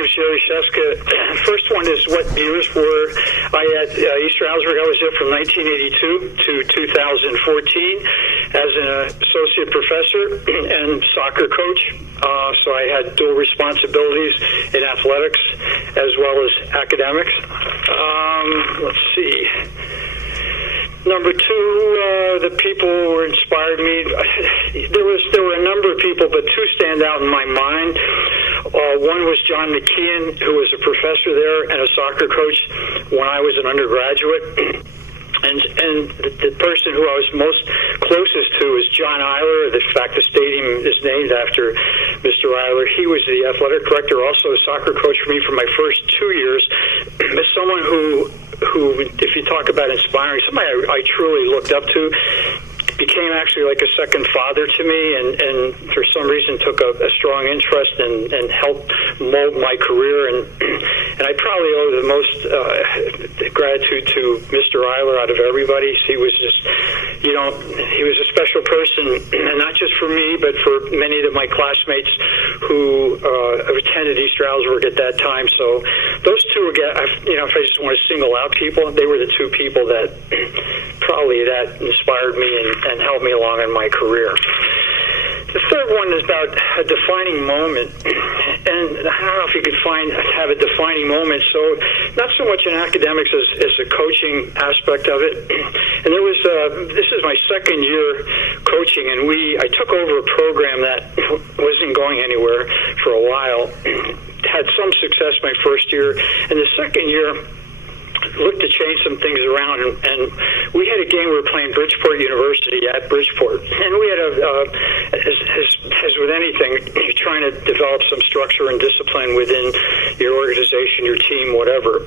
name is Jerry Sheska. First one is what years were I at East Stroudsburg? I was there from 1982 to 2014 as an associate professor and soccer coach. So I had dual responsibilities in athletics as well as academics. Let's see. Number two, the people who inspired me. There were a number of people, but two stand out in my mind. One was John McKeon, who was a professor there and a soccer coach when I was an undergraduate. And the person who I was most closest to is John Eiler. In fact, the stadium is named after Mr. Eiler. He was the athletic director, also a soccer coach for me for my first 2 years. But someone who, if you talk about inspiring, somebody I truly looked up to, became actually like a second father to me, and for some reason took a strong interest and helped mold my career. And I probably owe the most gratitude to Mr. Eiler out of everybody. He was just, he was a special person, and not just for me, but for many of my classmates who attended East Stroudsburg at that time. So those two, again, if I just want to single out people, they were the two people that probably that inspired me and helped me along in my career. The third one is about a defining moment, and I don't know if you could have a defining moment. So not so much in academics as a coaching aspect of it. And there was this is my second year coaching, and I took over a program that wasn't going anywhere for a while. Had some success my first year, and the second year looked to change some things around, and we had a game. We were playing Bridgeport University at Bridgeport, and we had as with anything, you're trying to develop some structure and discipline within your organization, your team, whatever.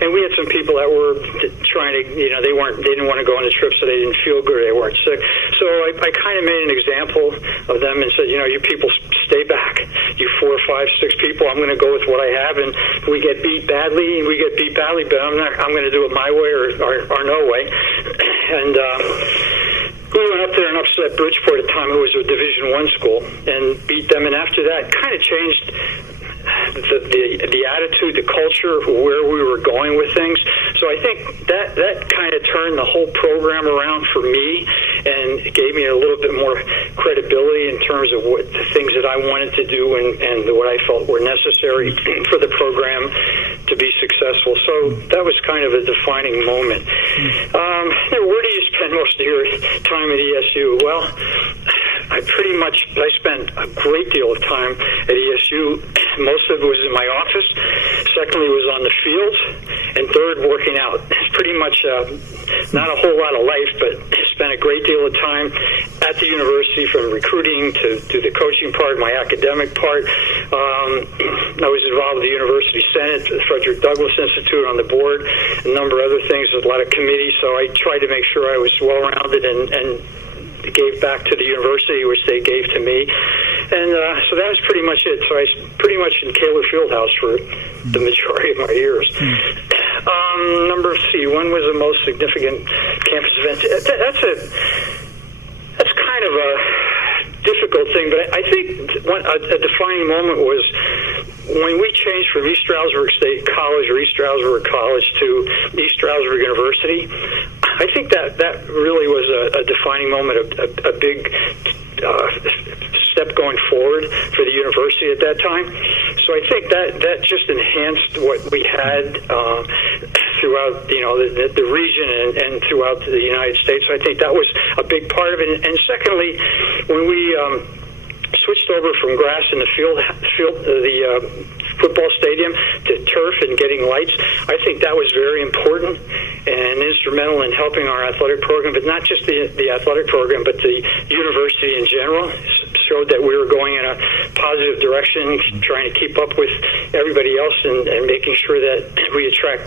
And we had some people that were trying to, they didn't want to go on the trip, so they didn't feel good, they weren't sick. So I kind of made an example of them and said, you people stay back. You 4, 5, 6 people, I'm going to go with what I have, and we get beat badly, but I'm going to do it my way or no way. And we went up there and upset Bridgeport at the time, who was a Division I school, and beat them. And after that, kind of changed the attitude, the culture, where we were going with things. So I think that kind of turned the whole program around for me, and it gave me a little bit more credibility in terms of what the things that I wanted to do and what I felt were necessary for the program to be successful. So that was kind of a defining moment. Where do you spend most of your time at ESU? Well, I spent a great deal of time at ESU. Most of it was in my office. Secondly, was on the field. And third, working out. It's pretty much not a whole lot of life, but spent a great deal of time at the university, from recruiting to the coaching part, my academic part. I was involved with the University Senate, the Frederick Douglass Institute, on the board, a number of other things, a lot of committees. So I tried to make sure I was well-rounded and gave back to the university, which they gave to me. And so that was pretty much it. So I was pretty much in Kaler Fieldhouse for the majority of my years. Number C, when was the most significant campus event? That's kind of a difficult thing, but I think a defining moment was when we changed from East Stroudsburg State College or East Stroudsburg College to East Stroudsburg University. I think that really was a defining moment, a big step going forward for the university at that time. So I think that just enhanced what we had throughout the region and throughout the United States. So I think that was a big part of it. And secondly, when we switched over from grass in the football stadium to turf and getting lights, I think that was very important and instrumental in helping our athletic program, but not just the athletic program, but the university in general. Showed that we were going in a positive direction, trying to keep up with everybody else and making sure that we attract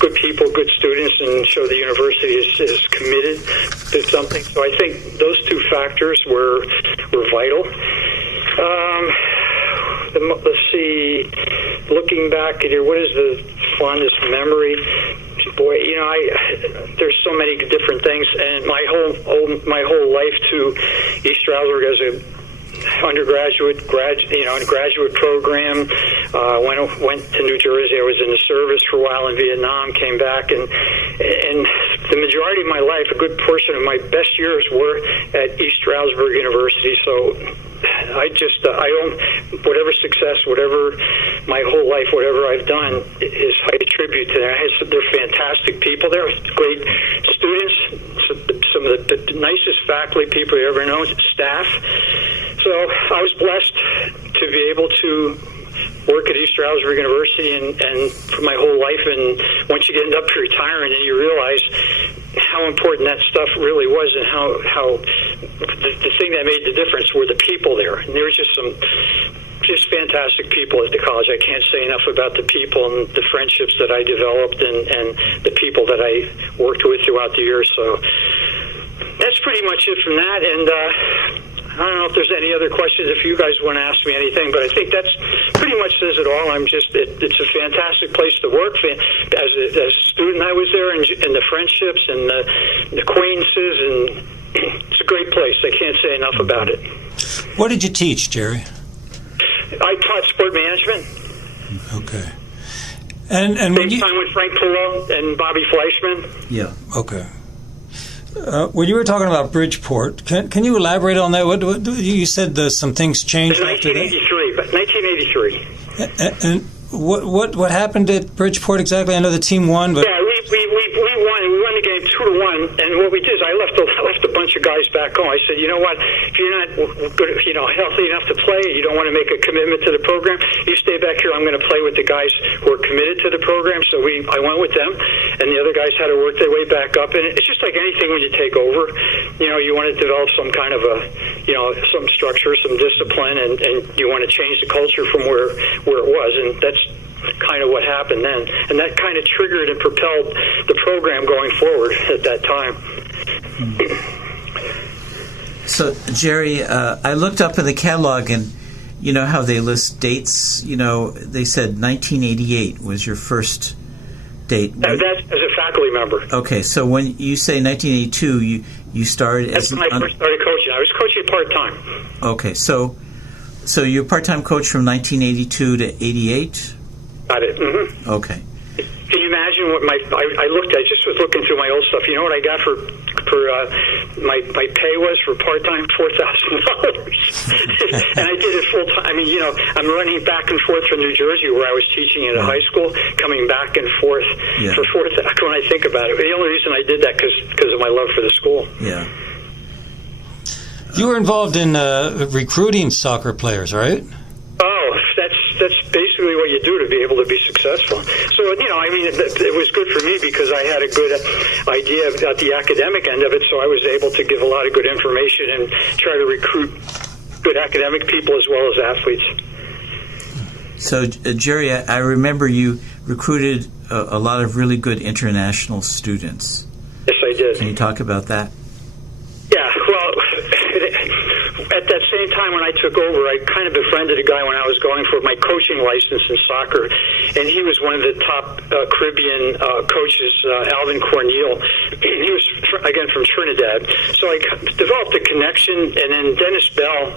good people, good students, and show the university is committed to something. So I think those two factors were vital. Let's see, looking back at here, what is the fondest memory? Boy, there's so many different things, and my whole life to East Stroudsburg undergraduate, graduate program. Went to New Jersey. I was in the service for a while in Vietnam. Came back, and the majority of my life, a good portion of my best years were at East Stroudsburg University. So I own whatever success, whatever my whole life, whatever I've done, I attribute to them. They're fantastic people. They're great students, some of the nicest faculty people you ever know, staff. So I was blessed to be able to work at East Stroudsburg University and for my whole life. And once you end up retiring, and you realize how important that stuff really was, and how the thing that made the difference were the people there. And there were just fantastic people at the college. I can't say enough about the people and the friendships that I developed and the people that I worked with throughout the years. So that's pretty much it from that. And I don't know if there's any other questions if you guys want to ask me anything, but I think that's pretty much says it all. It's a fantastic place to work. As a student, I was there, and the friendships and the acquaintances, and it's a great place. I can't say enough about it. What did you teach, Jerry? I taught sport management. Okay. And when same time with Frank Pullo and Bobby Fleischman. Yeah. Okay. When you were talking about Bridgeport, can you elaborate on that? What you said some things changed after that? 1983. And what happened at Bridgeport exactly? I know the team won, but yeah, we won. We won the game 2-1. And what we did is I left a bunch of guys back home. I said, you know what? If you're not good, healthy enough to play, you don't want to make a commitment to the program, you stay back here. I'm going to play with the guys who are committed to the program. So I went with them, and the other guys had to work their way back up. And it's just like anything when you take over. You want to develop some kind of some structure, some discipline, and you want to change the culture from where it was. And that's kind of what happened then, and that kind of triggered and propelled the program going forward at that time. So, Jerry, I looked up in the catalog, and you know how they list dates? They said 1988 was your first date. That's as a faculty member. Okay, so when you say 1982, you started That's when I first started coaching. I was coaching part-time. Okay, so you're a part-time coach from 1982 to 88? Got it. Mm-hmm. Okay. Can you imagine what I looked at? I just was looking through my old stuff. You know what I got for my pay was for part-time? $4,000. And I did it full-time. I mean, I'm running back and forth from New Jersey, where I was teaching at a high school, coming back and forth for $4,000. When I think about it, the only reason I did that because of my love for the school. Yeah. You were involved in recruiting soccer players, right? Oh, that's basically what you do to be able to be successful. So, it was good for me because I had a good idea about the academic end of it, so I was able to give a lot of good information and try to recruit good academic people as well as athletes. So, Jerry, I remember you recruited a lot of really good international students. Yes, I did. Can you talk about that? Yeah, well, at that same time when I took over, I kind of befriended a guy when I was going for my coaching license in soccer, and he was one of the top Caribbean coaches, Alvin Corneal. He was, again, from Trinidad. So I developed a connection, and then Dennis Bell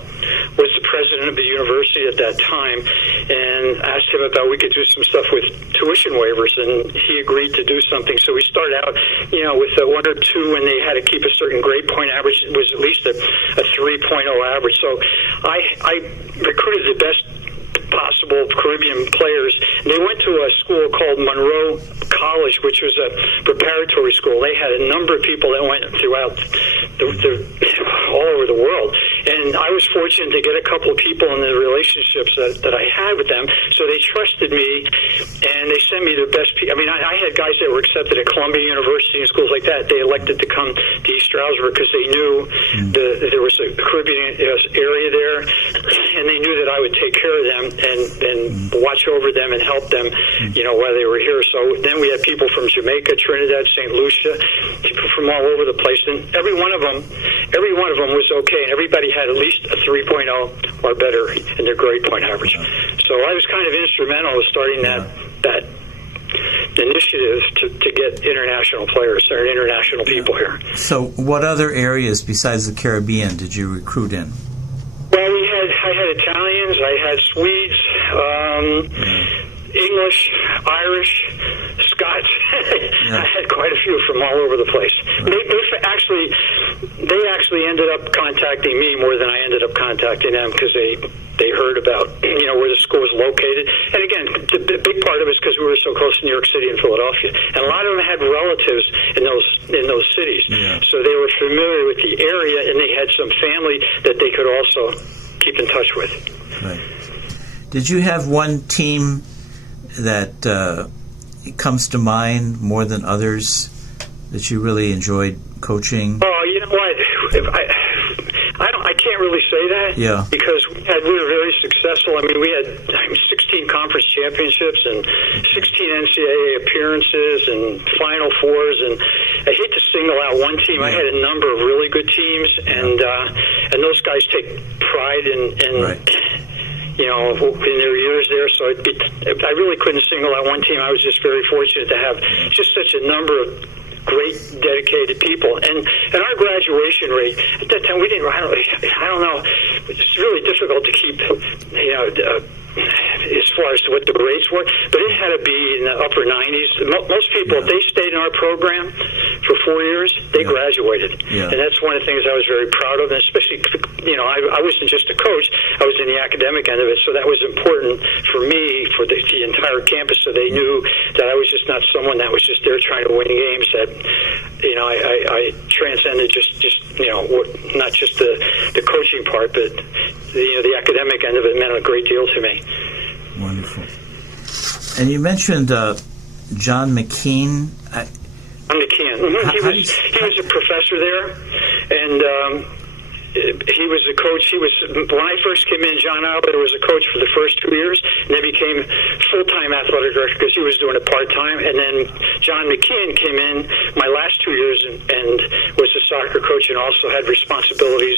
was the president of the university at that time, and asked him about we could do some stuff with tuition waivers, and he agreed to do something. So we started out, with a 1 or 2, and they had to keep a certain grade point average. It was at least a 3.0 average. So I recruited the best possible Caribbean players. And they went to a school called Monroe College, which was a preparatory school. They had a number of people that went throughout all over the world. And I was fortunate to get a couple of people in the relationships that I had with them. So they trusted me, and they sent me the best people. I mean, I had guys that were accepted at Columbia University and schools like that. They elected to come to East Stroudsburg because they knew there was a Caribbean area there, and they knew that I would take care of them and watch over them and help them, while they were here. So then we had people from Jamaica, Trinidad, St. Lucia, people from all over the place, and every one of them was okay, and everybody had at least a 3.0 or better in their grade point average. So I was kind of instrumental in starting that initiative to get international players or international people here. So what other areas besides the Caribbean did you recruit in? Well, we had I had Italians, I had Swedes, English, Irish, Scots. I had quite a few from all over the place. They actually ended up contacting me more than I ended up contacting them because they heard about where the school was located. And again, the big part of it is because we were so close to New York City and Philadelphia, and a lot of them had relatives in those cities, so they were familiar with the area, and they had some family that they could also keep in touch with. Right. Did you have one team that comes to mind more than others that you really enjoyed coaching? Oh, you know what? I can't really say that. Yeah. Because we were very successful. I mean, we had 16 conference championships and 16 NCAA appearances and Final Fours. And I hate to single out one team. I had a number of really good teams, and those guys take pride in in their years there, so I really couldn't single out one team. I was just very fortunate to have just such a number of great, dedicated people, and our graduation rate at that time, we didn't. I don't know. It's really difficult to keep, as far as to what the grades were, but it had to be in the upper 90s. Most people, if they stayed in our program for 4 years, they graduated, and that's one of the things I was very proud of. And especially, I wasn't just a coach; I was in the academic end of it, so that was important for me, for the entire campus, so they knew that I was just not someone that was just there trying to win games. That I transcended just not just the coaching part, but the academic end of it meant a great deal to me. Wonderful. And you mentioned John McKean. John McKean. He was a professor there, and he was a coach. When I first came in, John Eiler was a coach for the first 2 years, and then became full-time athletic director because he was doing it part-time. And then John McKean came in my last 2 years and was a soccer coach and also had responsibilities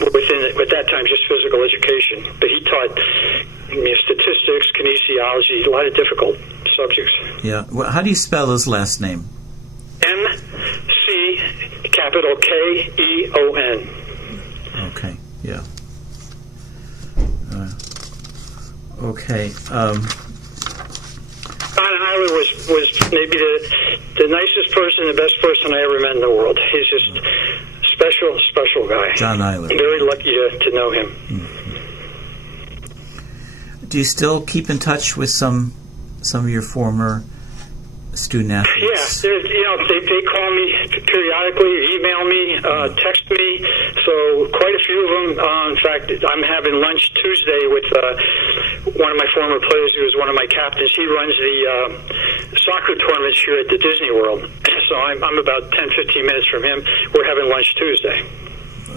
within, at that time, just physical education. But he taught statistics, kinesiology, a lot of difficult subjects. Yeah. Well, how do you spell his last name? McKeon. Okay, yeah. Okay. John Eiler was maybe the nicest person, the best person I ever met in the world. He's just special guy. John Eiler. Very lucky to know him. Mm-hmm. Do you still keep in touch with some of your former student athletes? Yeah, they call me periodically, email me, text me. So quite a few of them. In fact, I'm having lunch Tuesday with one of my former players who was one of my captains. He runs the soccer tournaments here at the Disney World. So I'm about 10-15 minutes from him. We're having lunch Tuesday.